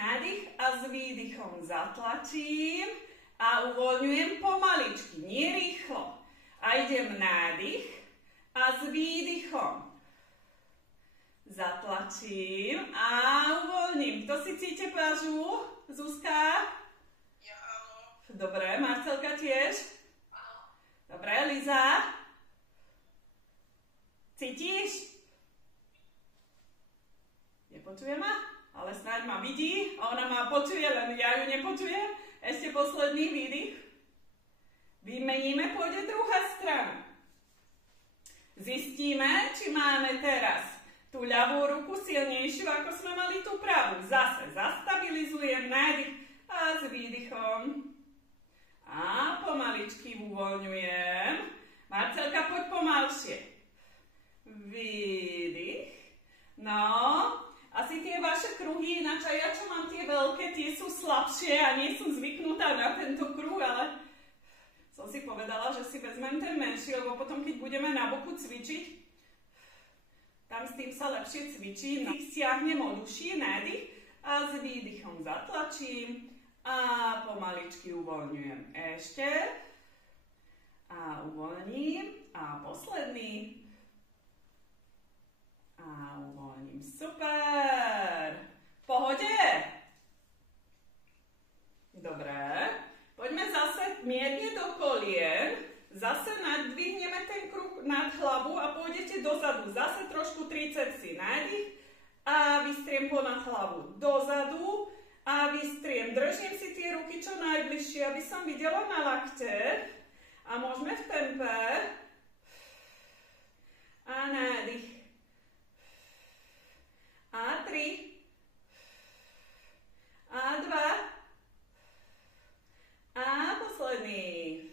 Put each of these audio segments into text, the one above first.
Nádych a s výdychom zatlačím a uvoľňujem pomaličky, nie rýchlo. A idem nádych a s výdychom zatlačím a uvoľním. Kto si cíti pážu? Zuzka? Ja áno. Dobre, Marcelka tiež? Áno. Dobre, Liza? Cítiš? Nepočuje ma? Ale snáď ma vidí a ona ma počuje, len ja ju nepočujem. Ešte posledný výdych. Vymeníme, pôjde druhá strana. Zistíme, či máme teraz tú ľavú ruku silnejšiu, ako sme mali tú pravú. Zase zastabilizujem nádych a s výdychom. A pomaličky uvoľňujem. Marcelka, poď pomalšie. Výdych. No, asi tie vaše kruhy, ináč aj ja, čo mám tie veľké, tie sú slabšie a nie som zvyknutá na tento kruh, ale som si povedala, že si vezmem ten menší, lebo potom, keď budeme na boku cvičiť, tam s tým sa lepšie cvičí. Stiahnem od uší, nádych a s výdychom zatlačím a pomaličky uvoľňujem. Ešte. A uvoľním. A posledný. A uvoľním. Super. V pohode? Dobre. Poďme zase mierne do kolien. Zase nadvihneme ten kruh nad hlavu a pôjdete dozadu. Zase trošku tricepsy. Nádych a vystriem ponad hlavu. Dozadu a vystriem. Držím si tie ruky čo najbližšie, aby som videla na lakte. A môžeme v tempe. A nádych. A 3. A 2. A posledný.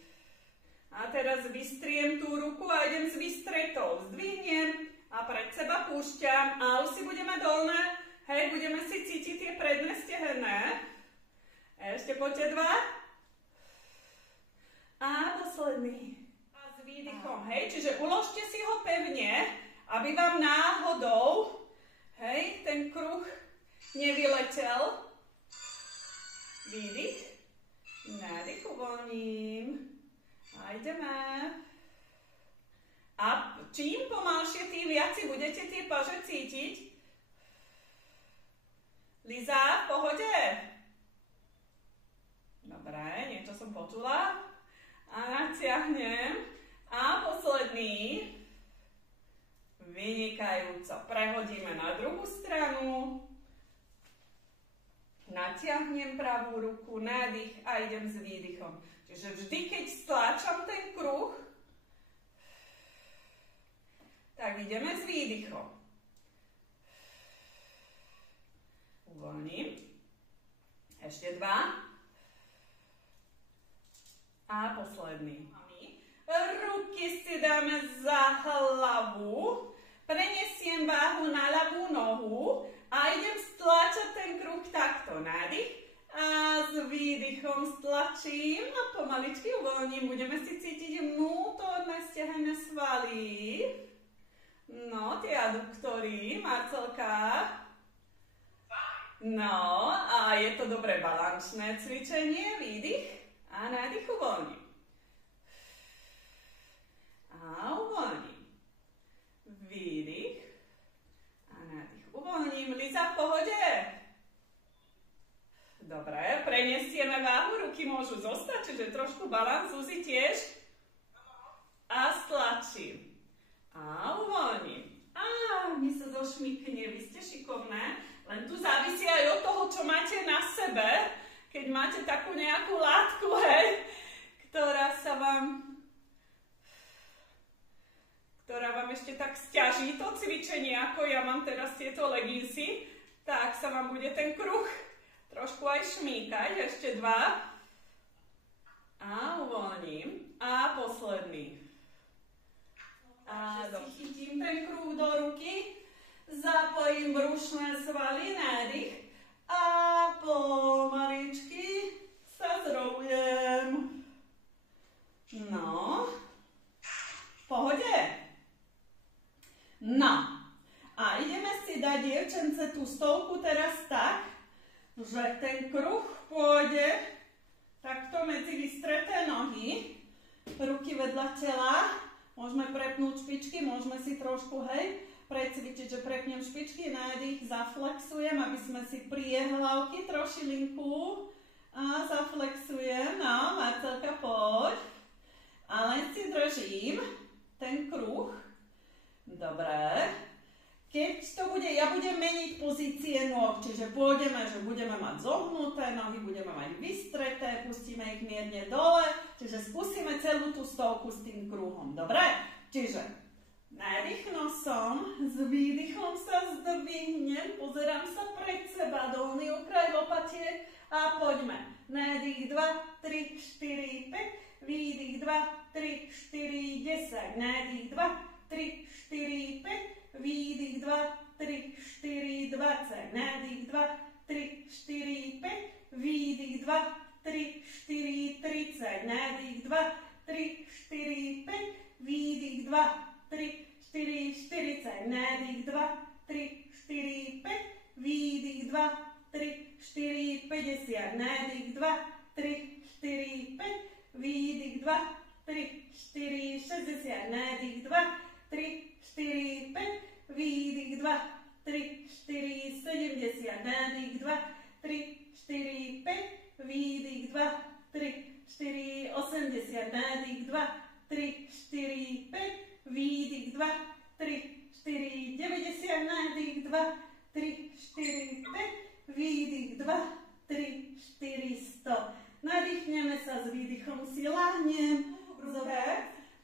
A teraz vystriem tú ruku a idem s vystretou. Zdvihnem a pred seba púšťam. A už si budeme dolné. Hej, budeme si cítiť tie predné stehenné. Ešte poďte 2. A posledný. A s výdychom. Hej, čiže uložte si ho pevne, aby vám náhodou, hej, ten kruh nevyletel. Výdych. Nádych, uvoľním. A ideme. A čím pomalšie, tým viac si budete tie paže cítiť. Liza, v pohode? Dobre, niečo som počula. A natiahnem. A posledný. Vynikajúco. Prehodíme na druhú stranu. Natiahnem pravú ruku, nádych a idem s výdychom. Čiže vždy, keď stláčam ten kruh, tak ideme s výdychom. Uvoľním. Ešte 2. A posledný. Ruky si dáme za hlavu. Prenesiem váhu na ľavú nohu a idem stlačať ten kruh takto. Nádych. A s výdychom stlačím a pomaličky uvoľním. Budeme si cítiť vnútorné stehenné svaly. No, tie aduktory. Marcelka. No, a je to dobré balančné cvičenie. Výdych a nádych uvoľním. A uvoľním. Výdych a nádych uvoľním. Liza, v pohode? Dobre, prenesieme váhu, ruky môžu zostať, čiže trošku balans, Zuzi tiež. A stlačím. A uvoľním. A mi sa zošmykne, vy ste šikovné, len tu závisí aj od toho, čo máte na sebe, keď máte takú nejakú látku, hej, ktorá vám ešte tak sťaží to cvičenie, ako ja mám teraz tieto leginsy, tak sa vám bude ten kruh trošku aj šmýkať. Ešte 2. A uvoľním. A posledný. A chytím ten kruh do ruky. Zapojím brušné svaly, nádych. A pomaličky sa zrolujem. No. V pohode? No. A ideme si dať, dievčence, tú stovku teraz tak, že ten kruh pôjde takto medzi vystreté nohy, ruky vedľa tela, môžeme prepnúť špičky, môžeme si trošku, hej, precvičiť, že prepnem špičky, nádych, zaflexujem, aby sme si priehlavky trošilinku a zaflexujem, no, Marcelka, poď. A len si držím ten kruh. Dobre. Keď to bude, ja budem meniť pozície nôh, čiže pôjdeme, že budeme mať zohnuté nohy, budeme mať vystreté, pustíme ich mierne dole, čiže skúsime celú tú stovku s tým kruhom, dobre? Čiže nádych nosom, s výdychom sa zdvihnem, pozerám sa pred seba, dolný okraj lopatiek a poďme. Nádych 2, 3, 4, 5, výdych 2, 3, 4, 10, nádych 2, 3, 4, 5, výdych 2, 3, 4, 20, nádych 2, 3, 4, 5, výdych 2, 3, 4, 30, nádych 2, 3, 4, 5, výdych 2, 3, 4, 40, nádych 2, 3, 4, 5, výdych 2, 3, 4, 50, nádych 2, 3, 4, 5, výdych 2, 3, 4, 60, nádych 2, 3, 4, 5, výdych 2, 3, 4, 70, nádych 2, 3, 4, 5, výdych 2, 3, 4, 80, nádych 2, 3, 4, 5, výdych 2, 3, 4, 90, nádych 2, 3, 4, 5, výdych 2, 3, 4, 100. Nadýchneme sa s výdychom, si lahnem, dobre.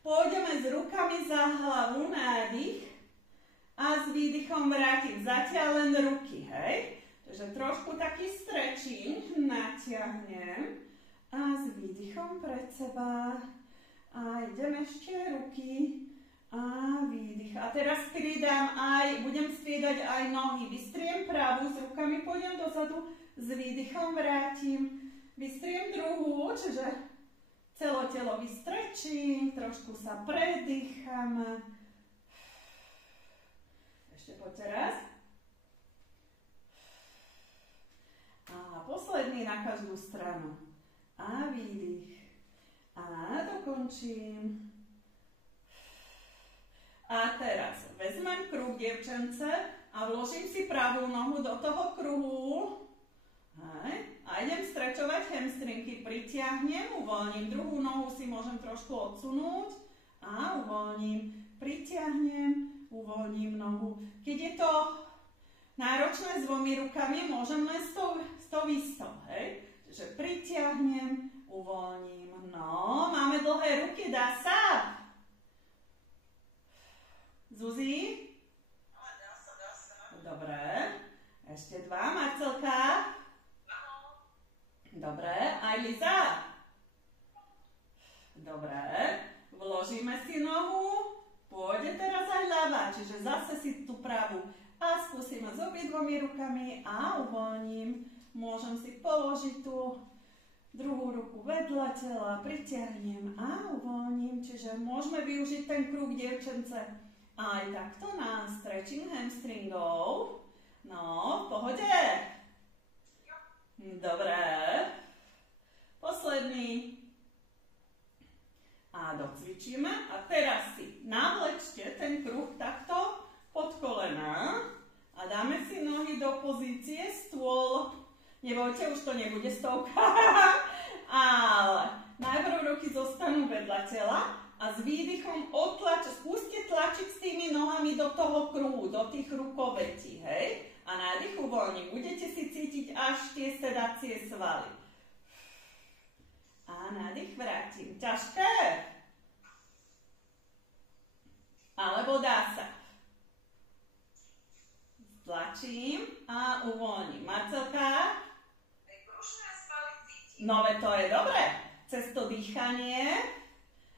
Pôjdeme s rukami za hlavu, nádych a s výdychom vrátim. Zatiaľ len ruky, hej? Takže trošku taký stretching, natiahnem a s výdychom pred seba. A idem ešte ruky a výdych. A teraz pridám aj, budem striedať aj nohy. Vystriem pravú, s rukami pôjdem dozadu, s výdychom vrátim. Vystriem druhú, čiže celotelový stretching, trošku sa predýcham. Ešte poďte raz. A posledný na každú stranu. A výdych. A dokončím. A teraz vezmem kruh, dievčence, a vložím si pravú nohu do toho kruhu. Hej. A idem strečovať hamstringy, pritiahnem, uvoľním, druhú nohu si môžem trošku odsunúť a uvoľním, pritiahnem, uvoľním nohu. Keď je to náročné s dvomi rukami, môžem len s tou istou, hej? Čiže pritiahnem, uvoľním, no, máme dlhé ruky, dá sa? Zuzi? Dá sa. Dobre, ešte dva, Marcelka? Dobre, aj Liza? Dobre, vložíme si nohu, pôjde teraz aj ľava, čiže zase si tú pravú a skúsime s obidvomi rukami a uvoľním. Môžem si položiť tú druhú ruku vedľa tela, pritiahnem a uvoľním, čiže môžeme využiť ten kruh, dievčence, aj takto na stretching hamstringov. No, v pohode. Dobre. Posledný. A docvičíme. A teraz si navlečte ten kruh takto pod kolená a dáme si nohy do pozície stôl. Nebojte, už to nebude stovka. Ale najprv ruky zostanú vedľa tela a s výdychom skúste tlačiť s tými nohami do toho kruhu, do tých rukovetí, hej? A nádych uvoľním. Budete si cítiť až tie sedacie svaly. A nádych vrátim. Ťažké? Alebo dá sa? Tlačím a uvoľním. Marcelka? No veď to je dobre. Cez to dýchanie.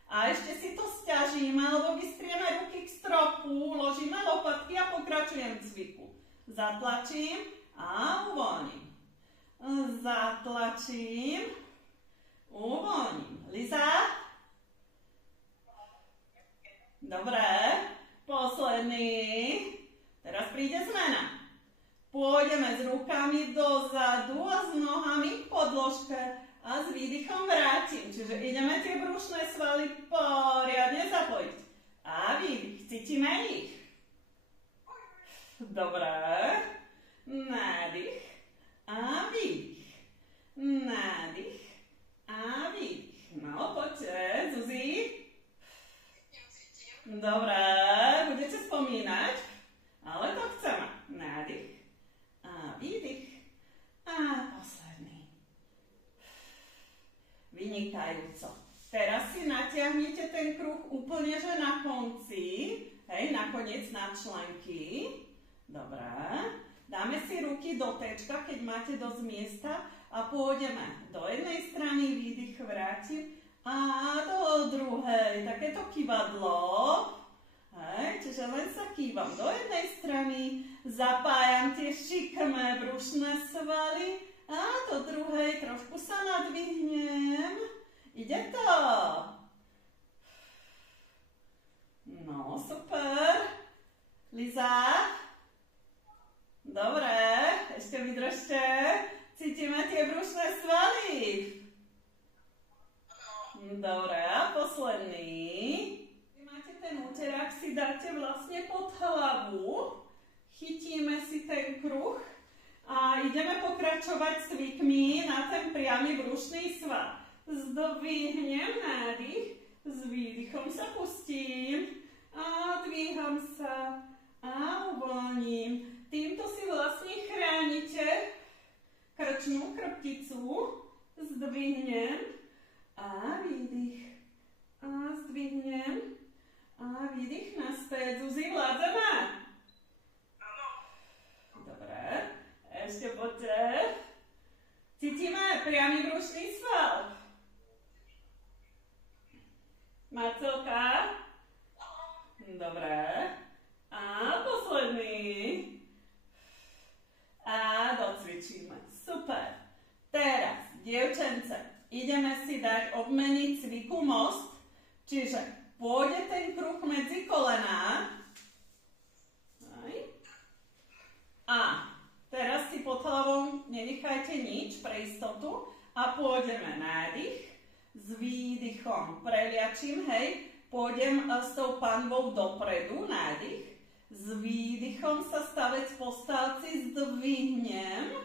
A ešte si to sťažíme, alebo vystrieme ruky k stropu, ložíme lopatky a pokračujem v cviku. Zatlačím a uvoľním. Zatlačím, uvoľním. Liza? Dobre, posledný. Teraz príde zmena. Pôjdeme s rukami dozadu a s nohami k podložke a s výdychom vrátim. Čiže ideme tie brušné svaly poriadne zapojiť. A výdych, cítime ich. Dobre. Nádych a výdych. Nádych a výdych. No, poďte, Zuzi. Dobre, budete spomínať, ale to chceme. Nádych a výdych. A posledný. Vynikajúco. Teraz si natiahnite ten kruh úplne, že na konci. Hej, nakoniec na členky. Dobre. Dáme si ruky do téčka, keď máte dosť miesta a pôjdeme do jednej strany, výdych vrátim a do druhej. Takéto kývadlo. Hej, čiže len sa kývam do jednej strany, zapájam tie šikrmé brušné svaly a do druhej trošku sa nadvihnem. Ide to. No, super. Liza. Dobre, ešte vydržte. Cítime tie brušné svaly. Dobre, a posledný. Keď máte ten úterák, si dáte vlastne pod hlavu. Chytíme si ten kruh a ideme pokračovať cvikmi na ten priamy brušný sval. Zdvihnem nádych, s výdychom sa pustím a dvíham sa a uvoľním. Týmto si vlastne chránite krčnú chrbticu. Zdvihnem a výdych. A zdvihnem a výdych naspäť. Zuzi, vládzeme? Áno. Dobre, ešte poďte. Cítime priamy brušný sval. Marcelka? Dobre. A posledný. A docvičíme. Super. Teraz, dievčence, ideme si dať obmeniť cviku most. Čiže pôjde ten kruh medzi kolená. A teraz si pod hlavou nenechajte nič pre istotu. A pôjdeme nádych. S výdychom preliačím, hej. Pôjdem s tou panvou dopredu, nádych. S výdychom sa stavec po stavci zdvihnem,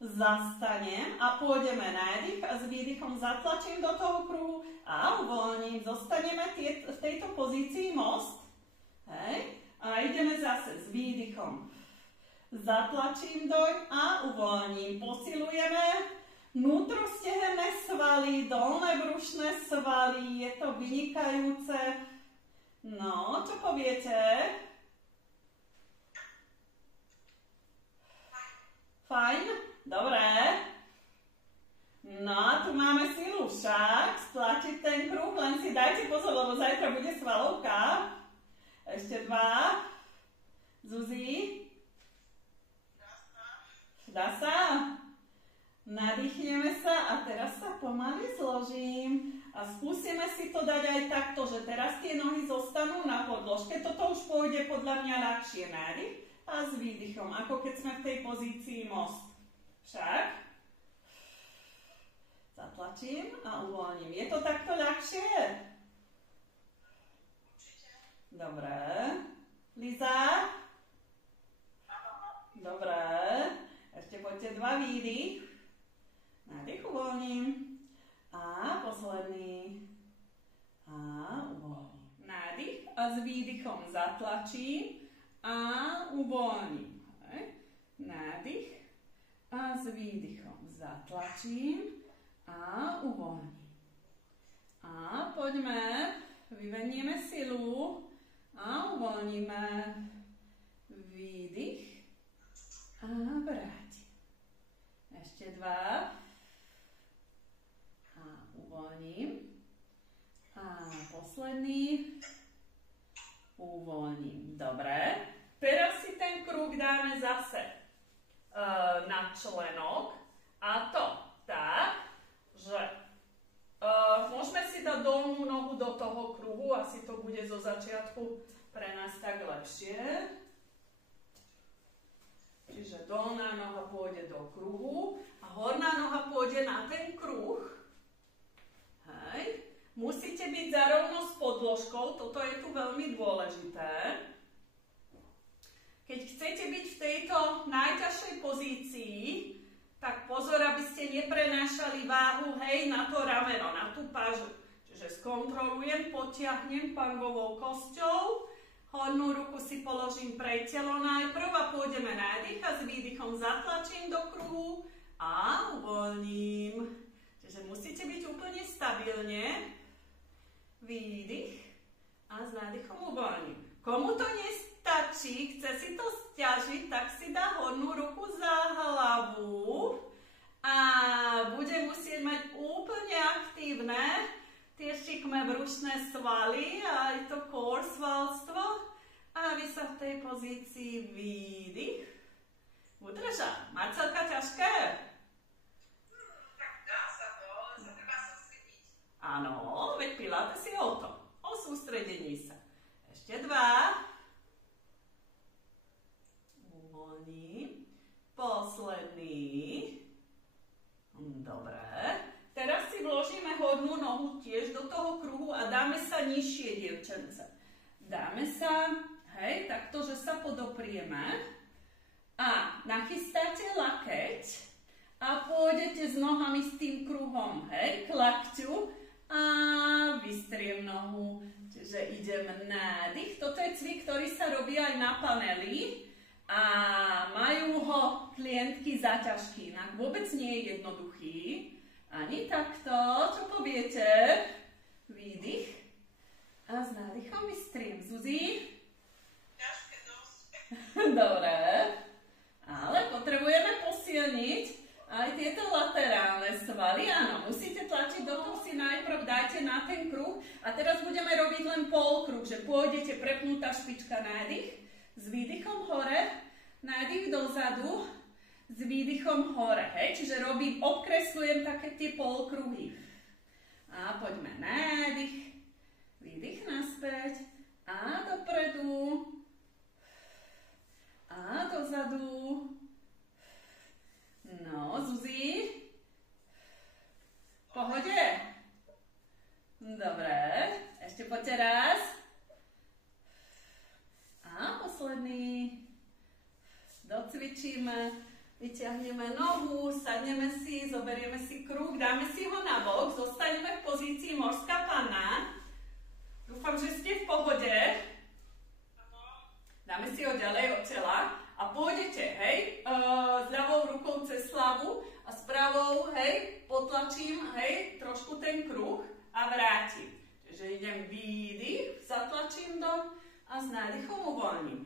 zastanem a pôjdeme nádych a s výdychom zatlačím do toho kruhu a uvoľním. Zostaneme v tejto pozícii most. Hej. A ideme zase s výdychom. Zatlačím doň a uvoľním. Posilujeme vnútrostehenné svaly, dolné brušné svaly. Je to vynikajúce. No, čo poviete? Fajn? Dobre. No a tu máme silu však. Stlačiť ten kruh, len si dajte pozor, lebo zajtra bude svalovka. Ešte 2. Zuzi? Dá sa? Nadýchneme sa a teraz sa pomaly zložím. A skúsime si to dať aj takto, že teraz tie nohy zostanú na podložke. Toto už pôjde podľa mňa ľahšie. Nádych a s výdychom, ako keď sme v tej pozícii most. Však? Zatlačím a uvoľním. Je to takto ľahšie? Určite. Dobre. Liza? Dobre. Ešte poďte 2 výdych. Nádych, uvoľním. A posledný. A uvoľním. Nádych a s výdychom zatlačím a uvoľním. Nádych a s výdychom zatlačím a uvoľním. A poďme, vyvenieme silu a uvoľníme. Výdych a vrátim. Ešte 2. A uvoľním. A posledný. Uvoľním. Dobre. Teraz si ten kruh dáme zase na členok. A to tak, že môžeme si dať dolnú nohu do toho kruhu. Asi to bude zo začiatku pre nás tak lepšie. Čiže Čiže dolná noha pôjde do kruhu a horná noha pôjde na ten kruh. Hej. Musíte byť zarovno s podložkou, toto je tu veľmi dôležité. Keď chcete byť v tejto najťažšej pozícii, tak pozor, aby ste neprenášali váhu, hej, na to rameno, na tú pažu. Čiže skontrolujem, potiahnem pangovou kosťou, hornú ruku si položím pre telo najprv a pôjdeme nádych a s výdychom zatlačím do kruhu a uvoľním. Čiže musíte byť úplne stabilne. Výdych a s nádychom uvoľním. Komu to nestačí, chce si to sťažiť, tak si dá hornú ruku za hlavu a bude musieť mať úplne aktívne tie šikmé brušné svaly a aj to core svalstvo, aby sa v tej pozícii výdych udržal. Marcelka, ťažké? Tak dá sa to, ale sa treba sústrediť. Áno, veď Pilates je o tom, o sústredení sa. Ešte 2. Uvoľním. Posledný. Dobre. Teraz si vložíme hornú nohu tiež do toho kruhu a dáme sa nižšie, dievčence. Dáme sa, hej, takto, že sa podoprieme a nachystáte lakeť a pôjdete s nohami s tým kruhom, hej, k lakťu a vystriem nohu. Čiže idem nádych. Toto je cvik, ktorý sa robí aj na paneli a majú ho klientky za ťažký, inak vôbec nie je jednoduchý. Ani takto, čo poviete? Výdych a s nádychom vystriem. Zuzi? Ťažké dosť. Dobre, ale potrebujeme posilniť aj tieto laterálne svaly. Áno, musíte tlačiť do toho, si najprv dajte na ten kruh a teraz budeme robiť len polkruh, že pôjdete prepnutá špička nádych, s výdychom hore, nádych dozadu, s výdychom hore, hej, čiže obkresľujem také tie polkruhy. A poďme nádych, výdych naspäť a dopredu a dozadu. No, Zuzi? V pohode? Dobre, ešte poďte raz. A posledný. Docvičíme. Vyťahneme nohu, sadneme si, zoberieme si kruh, dáme si ho na bok, zostaneme v pozícii morská panna. Dúfam, že ste v pohode. Dáme si ho ďalej od tela a pôjdete, hej, s ľavou rukou cez hlavu a s pravou, hej, potlačím, hej, trošku ten kruh a vrátim. Čiže idem výdych, zatlačím do a s nádychom uvoľním.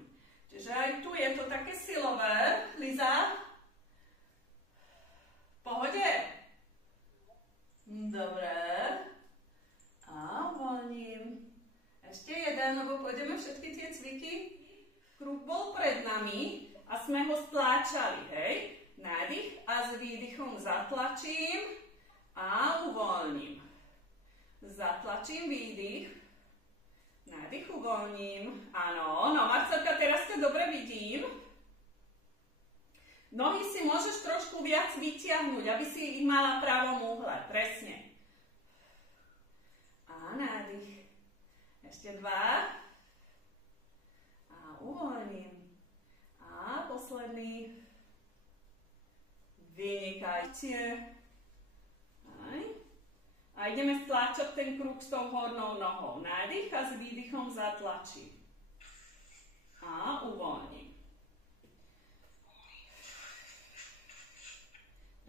Čiže aj tu je to také silové. Liza? V pohode? Dobre. A uvoľním. Ešte jeden, lebo pôjdeme všetky tie cviky. Kruh bol pred nami a sme ho stláčali, hej? Nádych a s výdychom zatlačím a uvoľním. Zatlačím výdych. Nádych uvoľním. Áno, no Marcelka, teraz ťa dobre vidím. Nohy si môžeš trošku viac vytiahnuť, aby si ich mala v pravom uhle. Presne. A nádych. Ešte 2. A uvoľním. A posledný. Vynikajte. Aj. A ideme stlačať ten kruh s tou hornou nohou. Nádych a s výdychom zatlačím. A uvoľním.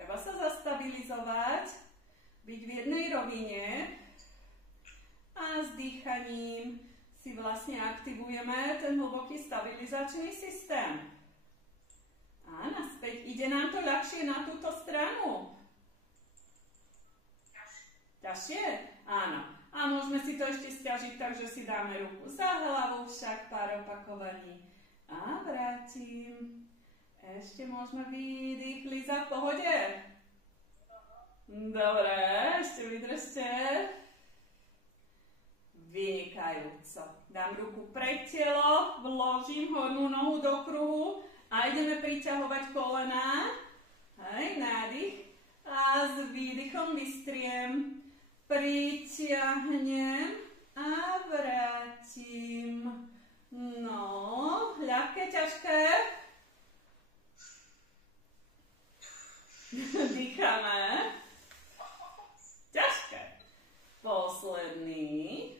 Treba sa zastabilizovať, byť v jednej rovine a s dýchaním si vlastne aktivujeme ten hlboký stabilizačný systém. A naspäť. Ide nám to ľahšie na túto stranu. Ťažšie? Áno. A môžeme si to ešte sťažiť, takže si dáme ruku za hlavu, však pár opakovaní. A vrátim. Ešte môžeme výdych. Liza, v pohode? Dobre, ešte vydržte. Vynikajúco. Dám ruku pred telo, vložím hornú nohu do kruhu a ideme pri priťahovať kolená. Hej, nádych. A s výdychom vystriem. Priťahnem a vrátim. No, ľahké, ťažké. Dýchame. Ťažké. Posledný.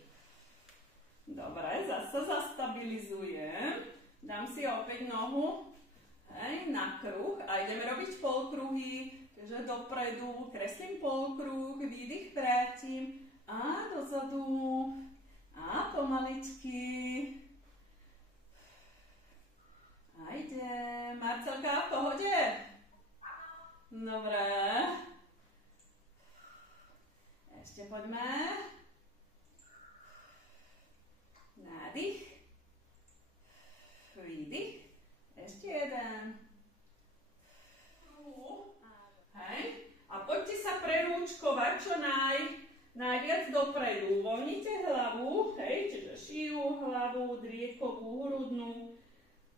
Dobre, zase zastabilizujem. Dám si opäť nohu, hej, na kruh a ideme robiť polkruhy. Takže dopredu, kreslím polkruh, výdych, vrátim a dozadu a pomaličky. A idem. Marcelka, v pohode? Dobre. Ešte poďme. Nádych. Výdych. Ešte jeden. Hej. A poďte sa prerúčkovať čo najviac dopredu. Uvoľnite hlavu, hej, čiže šíju hlavu, driekovú, hrudnú,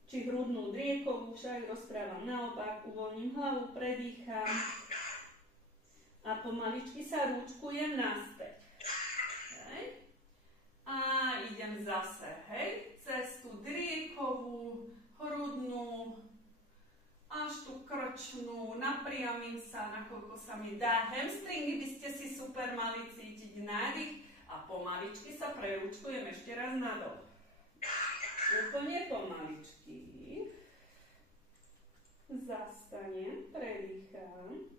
či hrudnú, driekovú, však rozprávam naopak, uvoľním hlavu, predýcham a pomaličky sa rúčkujem naspäť. Hej. A idem zase, hej, cez tú driekovú, hrudnú, až tú krčnú, napriamím sa, nakoľko sa mi dá. Hamstringy by ste si super mali cítiť, nádych a pomaličky sa prerúčkujem ešte raz nadol. Úplne pomaličky. Zastanem, predýcham.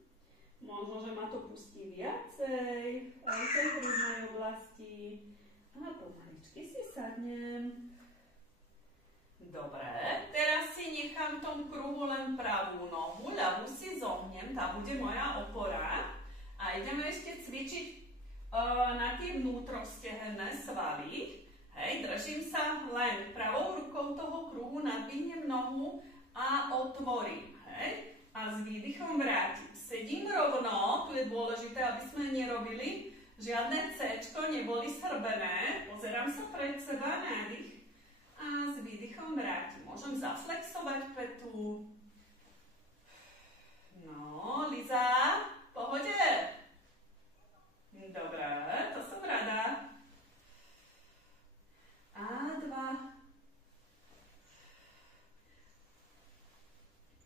Možno, že ma to pustí viacej, aj v tej hrudnej oblasti. A pomaličky si sadnem. Dobre, teraz si nechám v tom kruhu len pravú nohu, ľavú si zohnem, tá bude moja opora. A ideme ešte cvičiť na tie vnútrostehenné svaly. Hej, držím sa len pravou rukou toho kruhu, nadvihnem nohu a otvorím. Hej, a s výdychom vrátim. Sedím rovno, tu je dôležité, aby sme nerobili žiadne C-čko, neboli srbené. Pozerám sa pred seba, nádych. A s výdychom vrátim. Môžem zaflexovať petu. No, Liza, v pohode? Dobre, to som rada. A dva.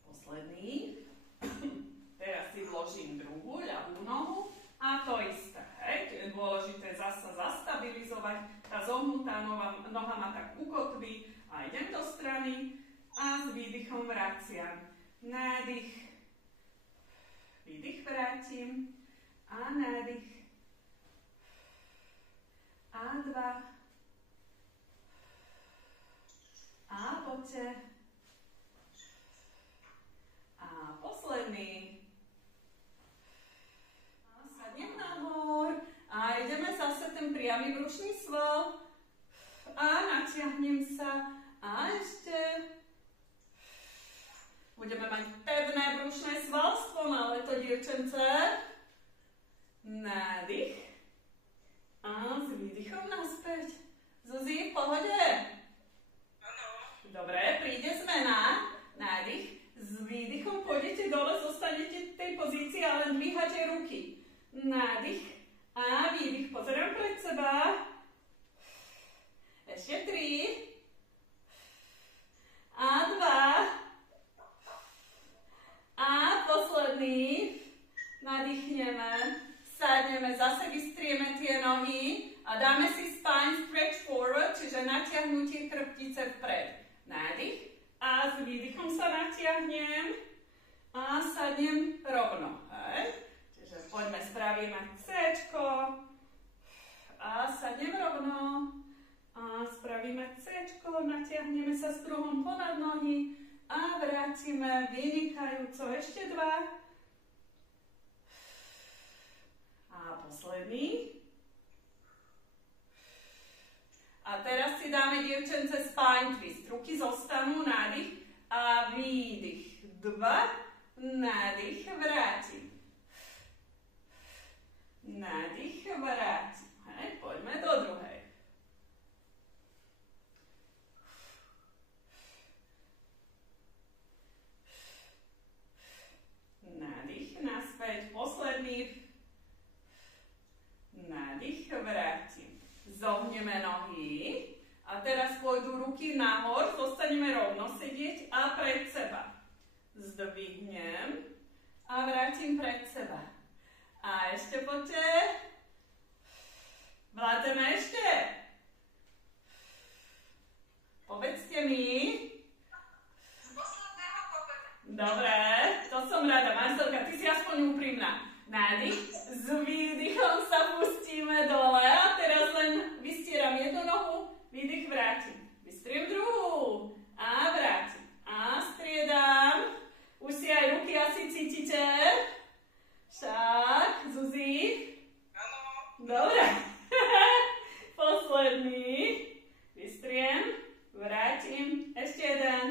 Posledný. Teraz si vložím druhú ľavú nohu a to isté. Hej, to je dôležité zasa zastabilizovať. Tá zohnutá noha ma tak ukotví a idem do strany a s výdychom vraciam. Nádych, výdych vrátim a nádych. A dva. A poďte. A posledný. A sadnem nahor. A ideme zase ten priamy brušný sval. A natiahnem sa. A ešte. Budeme mať pevné brušné svalstvo na leto, dievčence. Nádych. A s výdychom naspäť. Zuzi, v pohode? Áno. Dobre, príde zmena. Nádych. S výdychom pôjdete dole, zostanete v tej pozícii, ale dvíhate ruky. Nádych. A výdych, pozerám pred seba. Ešte 3. A 2. A posledný. Nadýchneme. Sadneme, zase vystrieme tie nohy a dáme si spine stretch forward, čiže natiahnutie chrbtice vpred. Nádych. A s výdychom sa natiahnem a sadnem rovno. Hej. Čiže poďme, spravíme C-čko a sadnem rovno a spravíme C-čko, natiahneme sa s kruhom ponad nohy a vrátime vynikajúco ešte 2 a posledný. A teraz si dáme, dievčence, spine twist. Ruky zostanú, nádych a výdych. 2, nádych, vrátim. Nádych, vrátim. Hej, poďme do druhej. vrátim pred seba. A ešte poďte. Vládzeme ešte. Povedzte mi. Z posledného kopeta. Dobre, to som rada. Marcelka, ty si aspoň úprimná. Nádych, s výdychom sa pustíme dole a teraz len vystieram jednu nohu, výdych vrátim. Vystriem druhú a vrátim. A striedam. Už si aj ruky asi cítite. Však, Zuzi. Áno. Dobre. Posledný. Vystriem, vrátim. Ešte jeden.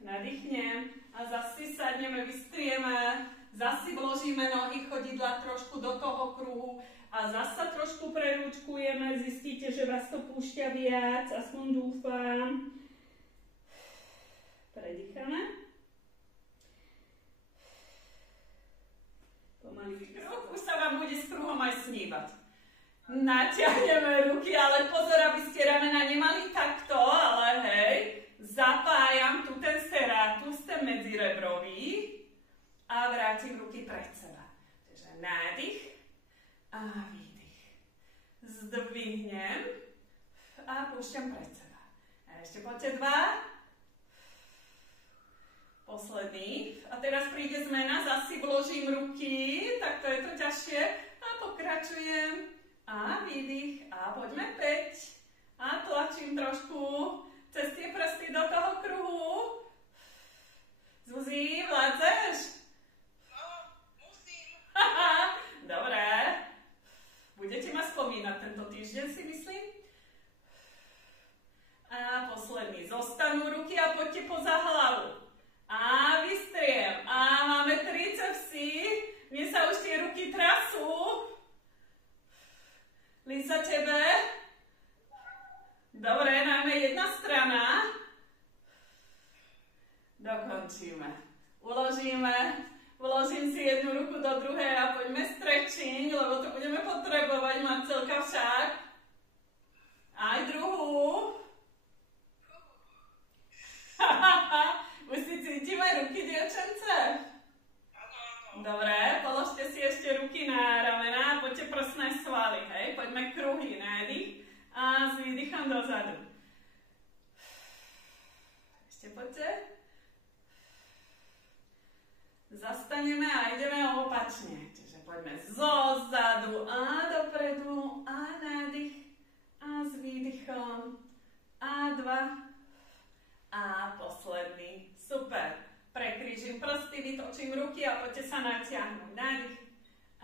Nadýchnem a zase sadneme, vystrieme. Zase vložíme nohy chodidla trošku do toho kruhu a zase trošku prerúčkujeme. Zistíte, že vás to púšťa viac, aspoň dúfam. Predýchame. Pomaly krok, už sa vám bude s kruhom aj snívať. Natiahneme ruky, ale pozor, aby ste ramena nemali takto, ale hej, zapájam tu ten serratus, ten medzirebrový. A vrátim ruky pred seba. Takže nádych a výdych. Zdvihnem a púšťam pred seba. A ešte poďte dva. Posledný. A teraz príde zmena, zase vložím ruky, tak to je to ťažšie. A pokračujem. A výdych. A poďme 5. A tlačím trošku cez tie prsty do toho kruhu. Zuzi, vládzeš? Dobre. Budete ma spomínať tento týždeň, si myslím. A posledný. Zostanú ruky a poďte poza hlavu. A vystriem. A máme tricepsy. Mne sa už tie ruky trasú. Lisa, tebe? Dobre, máme jedna strana. Dokončíme. Vložím si jednu ruku do druhej a poďme stretching, lebo to budeme potrebovať, Marcelka však. Aj druhú. Už si cítime ruky, dievčence? Dobre, položte si ešte ruky na ramená a poďte prsné svaly, hej? Poďme kruhy, nádych a s výdychom dozadu. Ešte poďte. Zastaneme a ideme opačne. Čiže poďme zozadu a dopredu a nádych a s výdychom a 2 a posledný. Super. Prekrížim prsty, vytočím ruky a poďte sa natiahnuť. Nádych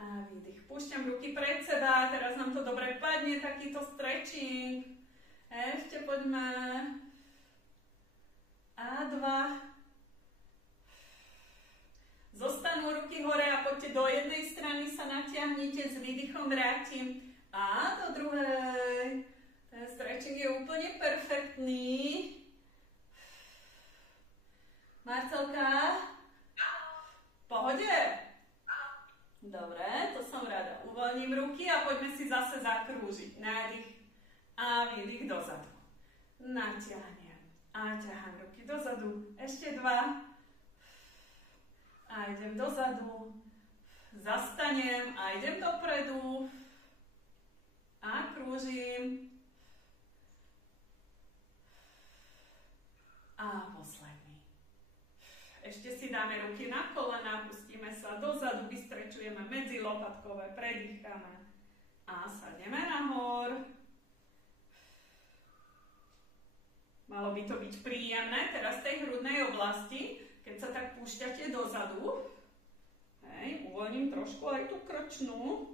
a výdych. Púšťam ruky pred seba. Teraz nám to dobre padne, takýto stretching. Ešte poďme. A 2. Zostanú ruky hore a poďte do jednej strany sa natiahnite, s výdychom vrátim a do druhej. Ten stretching je úplne perfektný. Marcelka? V pohode? Dobre, to som rada. Uvoľním ruky a poďme si zase zakrúžiť. Nádych a výdych dozadu. Natiahnem a ťahám ruky dozadu. Ešte 2. A idem dozadu, zastanem a idem dopredu a krúžim. A posledný. Ešte si dáme ruky na kolená, pustíme sa dozadu, vystrečujeme medzi lopatkové, predýchame a sadneme nahor. Malo by to byť príjemné teraz v tej hrudnej oblasti. Keď sa tak púšťate dozadu, hej, uvoľním trošku aj tú krčnú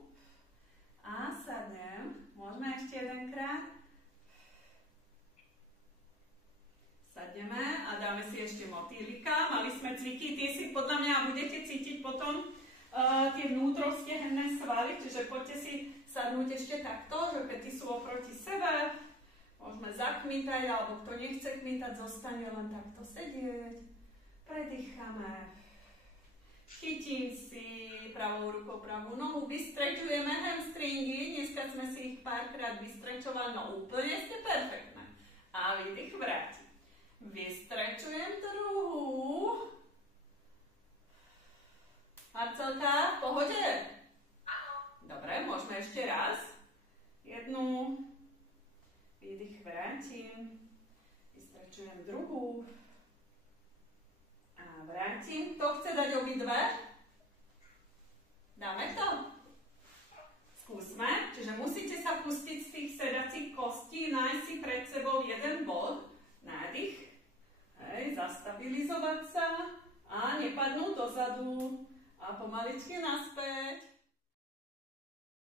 a sadnem. Môžeme ešte jedenkrát. Sadneme a dáme si ešte motýlika. Mali sme cviky, tie si podľa mňa budete cítiť potom tie vnútrovské henné svaly, čiže poďte si sadnúť ešte takto, že pety sú oproti sebe. Môžeme zakmitať, alebo kto nechce kmitať, zostane len takto sedieť. Predýchame. Chytím si pravou rukou pravú nohu. Vystrečujeme hamstringy. Dneska sme si ich párkrát vystrečovali. No úplne ste perfektné. A výdych vrátim. Vystrečujem druhú. Marcelka, vrátim. Vystrčujem druhú. A vrátim. Kto chce dať obidve? Dáme to? Skúsme. Čiže musíte sa pustiť z tých sedacích kostí, nájsť si pred sebou jeden bod. Nádych. Hej, zastabilizovať sa a nepadnúť dozadu. A pomaličky naspäť.